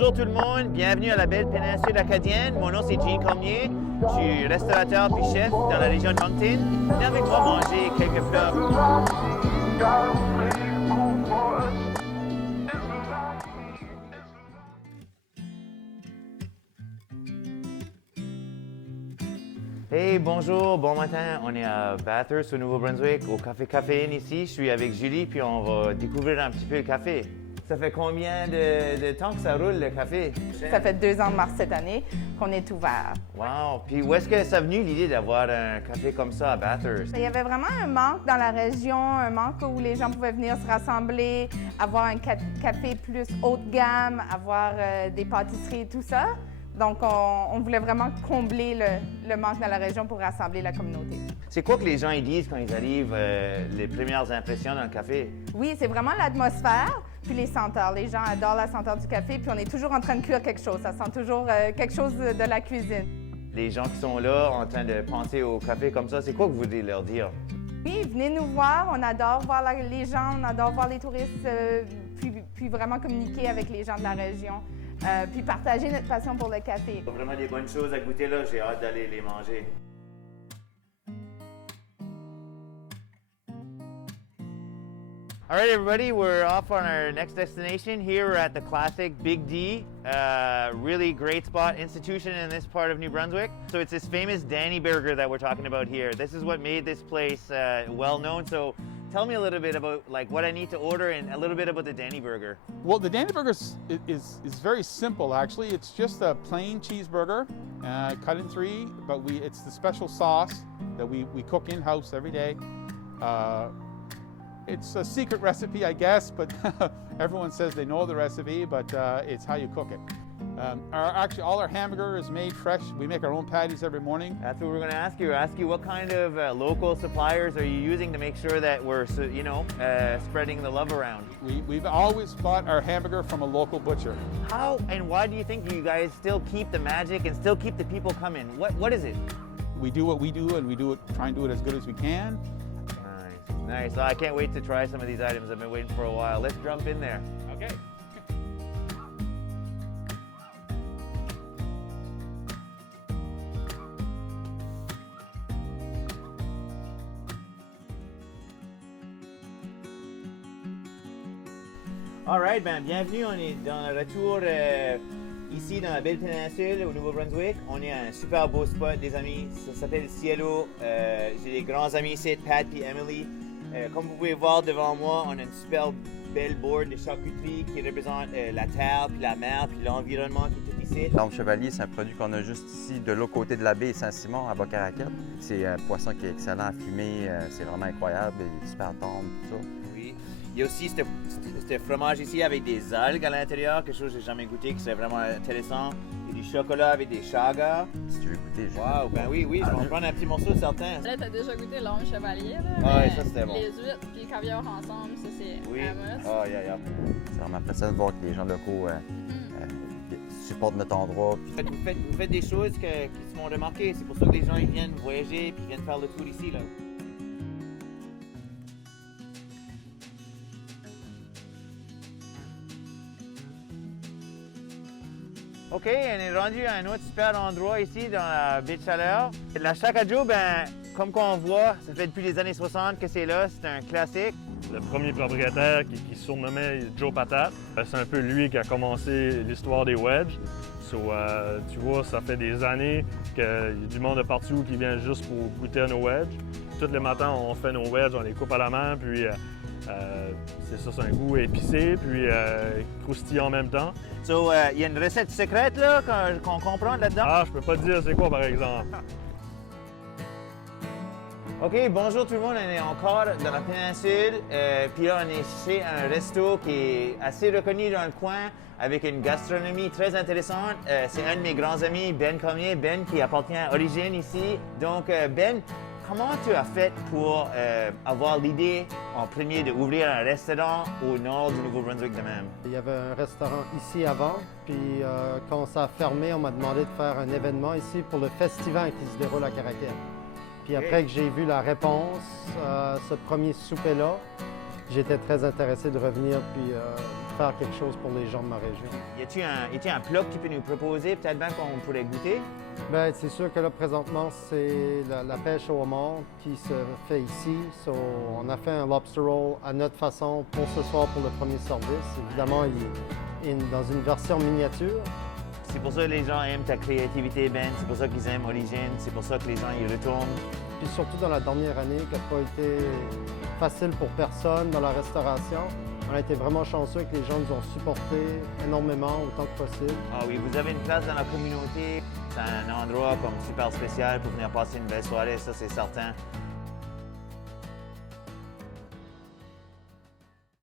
Bonjour tout le monde, bienvenue à la belle péninsule acadienne. Mon nom c'est Jean Cormier, je suis restaurateur puis chef dans la région de Moncton. Viens avec moi manger quelques plats. Hey, bonjour, bon matin. On est à Bathurst au Nouveau-Brunswick, au Café Caféine ici. Je suis avec Julie, puis on va découvrir un petit peu le café. Ça fait combien de temps que ça roule, le café? Ça fait 2 ans de mars cette année qu'on est ouvert. Wow! Puis où est-ce que ça venu l'idée d'avoir un café comme ça à Bathurst? Il y avait vraiment un manque dans la région, un manque où les gens pouvaient venir se rassembler, avoir un café plus haut de gamme, avoir des pâtisseries et tout ça. Donc, on voulait vraiment combler le manque dans la région pour rassembler la communauté. C'est quoi que les gens ils disent quand ils arrivent, les premières impressions dans le café? Oui, c'est vraiment l'atmosphère puis les senteurs. Les gens adorent la senteur du café, puis on est toujours en train de cuire quelque chose. Ça sent toujours quelque chose de la cuisine. Les gens qui sont là en train de penser au café comme ça, c'est quoi que vous voulez leur dire? Oui, venez nous voir. On adore voir les gens, on adore voir les touristes, puis vraiment communiquer avec les gens de la région. Puis partager notre passion pour le café. Il y a vraiment des bonnes choses à goûter là, j'ai hâte d'aller les manger. All right, everybody, we're off on our next destination. Here we're at the classic Big D, really great spot, institution in this part of New Brunswick. So it's this famous Danny Burger that we're talking about here. This is what made this place well known. So tell me a little bit about like what I need to order and a little bit about the Danny Burger. Well, the Danny Burger is very simple actually. It's just a plain cheeseburger, cut in 3, but it's the special sauce that we cook in-house every day. It's a secret recipe, I guess, but everyone says they know the recipe, but it's how you cook it. Actually, all our hamburger is made fresh. We make our own patties every morning. That's what we're going to ask you. Ask you what kind of local suppliers are you using to make sure that we're, spreading the love around? We've always bought our hamburger from a local butcher. How and why do you think you guys still keep the magic and still keep the people coming? What is it? We do what we do, and we try and do it as good as we can. Nice. So I can't wait to try some of these items. I've been waiting for a while. Let's jump in there. Okay. All right, ben, bienvenue. On est dans le retour ici dans la belle péninsule au Nouveau-Brunswick. On est à un super beau spot, les amis. Ça s'appelle Cielo. J'ai des grands amis ici, Pat et Emily. Comme vous pouvez voir devant moi, on a une super belle board de charcuterie qui représente la terre, puis la mer, puis l'environnement qui est tout ici. L'Ambre Chevalier, c'est un produit qu'on a juste ici, de l'autre côté de la baie Saint-Simon, à Boca-Raquette. C'est un poisson qui est excellent à fumer, c'est vraiment incroyable, il est super tendre, tout ça. Oui. Il y a aussi ce fromage ici avec des algues à l'intérieur, quelque chose que j'ai jamais goûté, qui c'est vraiment intéressant. Il y a du chocolat avec des chagas. Si tu veux goûter, je Wow, ben oui, je vais en prendre un petit morceau certain. Là, t'as déjà goûté l'Ambre Chevalier, là? Ah oui, ça c'était bon. Les huîtres et le caviar ensemble, ça c'est Oui. un must. Ah, yeah. C'est vraiment impressionnant de voir que les gens locaux supportent notre endroit. Vous faites des choses qui se font remarquer. C'est pour ça que les gens ils viennent voyager et viennent faire le tour ici, là. OK, on est rendu à un autre super endroit ici dans la baie de Chaleur. La Shack à Joe, ben, comme qu'on voit, ça fait depuis les années 60 que c'est là, c'est un classique. Le premier propriétaire qui se surnommait Joe Patate, c'est un peu lui qui a commencé l'histoire des wedges. Tu vois, ça fait des années qu'il y a du monde de partout qui vient juste pour goûter à nos wedges. Tous les matins, on fait nos wedges, on les coupe à la main, puis c'est un goût épicé, puis croustillant en même temps. So, il y a une recette secrète là qu'on comprend là-dedans? Ah, je peux pas te dire c'est quoi, par exemple. OK, bonjour tout le monde, on est encore dans la péninsule. Puis là, on est chez un resto qui est assez reconnu dans le coin, avec une gastronomie très intéressante. C'est un de mes grands amis, Ben Cormier, Ben qui appartient à Origine ici. Donc, Ben, comment tu as fait pour avoir l'idée en premier d'ouvrir un restaurant au nord du Nouveau-Brunswick de même? Il y avait un restaurant ici avant, puis quand ça a fermé, on m'a demandé de faire un événement ici pour le festival qui se déroule à Caraquet. Puis après que j'ai vu la réponse, ce premier souper-là, J'étais très intéressé de revenir puis faire quelque chose pour les gens de ma région. Y a-t-il un plat que tu peux nous proposer, peut-être bien qu'on pourrait goûter? Bien, c'est sûr que là, présentement, c'est la pêche au homard qui se fait ici. So, on a fait un lobster roll à notre façon pour ce soir pour le premier service. Évidemment, il est dans une version miniature. C'est pour ça que les gens aiment ta créativité, Ben. C'est pour ça qu'ils aiment Origine. C'est pour ça que les gens y retournent. Puis surtout dans la dernière année, qui n'a pas été facile pour personne dans la restauration. On a été vraiment chanceux que les gens nous ont supportés énormément, autant que possible. Ah oui, vous avez une place dans la communauté. C'est un endroit comme super spécial pour venir passer une belle soirée, ça c'est certain.